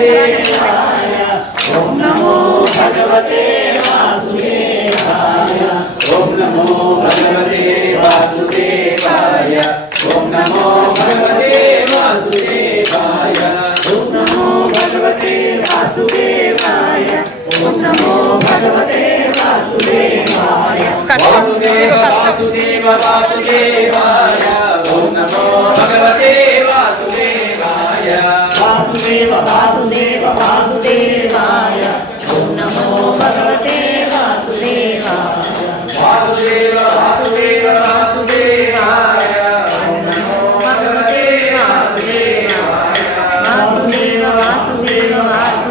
वासुदेवाय ओम नमो भगवते वासुदेवाय ओम नमो भगवते वासुदेवाय ओम नमो भगवते वासुदेवाय ओम नमो भगवते वासुदेवाय ओम नमो भगवते वासुदेवाय वासुदेव वासुदेव वासुदेवाय ओम नमो भगवते वासुदेवाय वासुदेव वासुदेव वासुदेवाय ओम नमो भगवते वासुदेवाय वासुदेव वासुदेव वासुदेवाय ओम नमो भगवते वासुदेवाय वासुदेव वासुदेव वासुदेवाय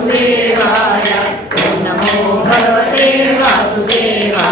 ओम नमो भगवते वासुदेवाय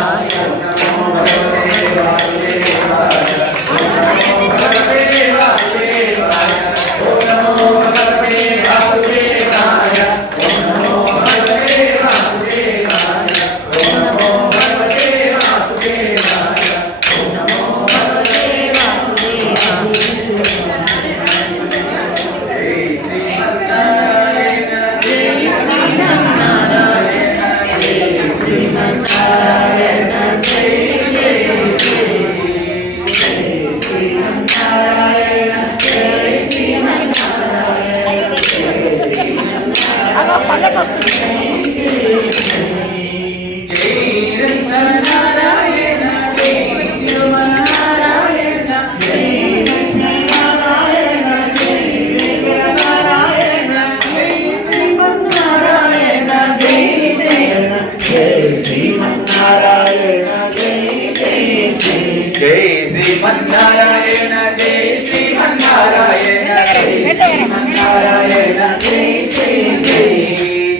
श्रीमन्नारायण जय श्रीमन्नारायण जय श्रीमन्नारायण जय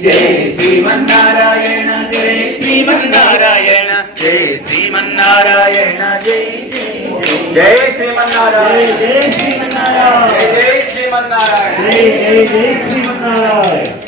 जय श्रीमन्नारायण जय श्रीमन्नारायण जय श्रीमन्नारायण जय जय श्रीमन्नारायण जय श्रीमन्नारायण जय श्रीमन्नारायण जय श्रीमन्नारायण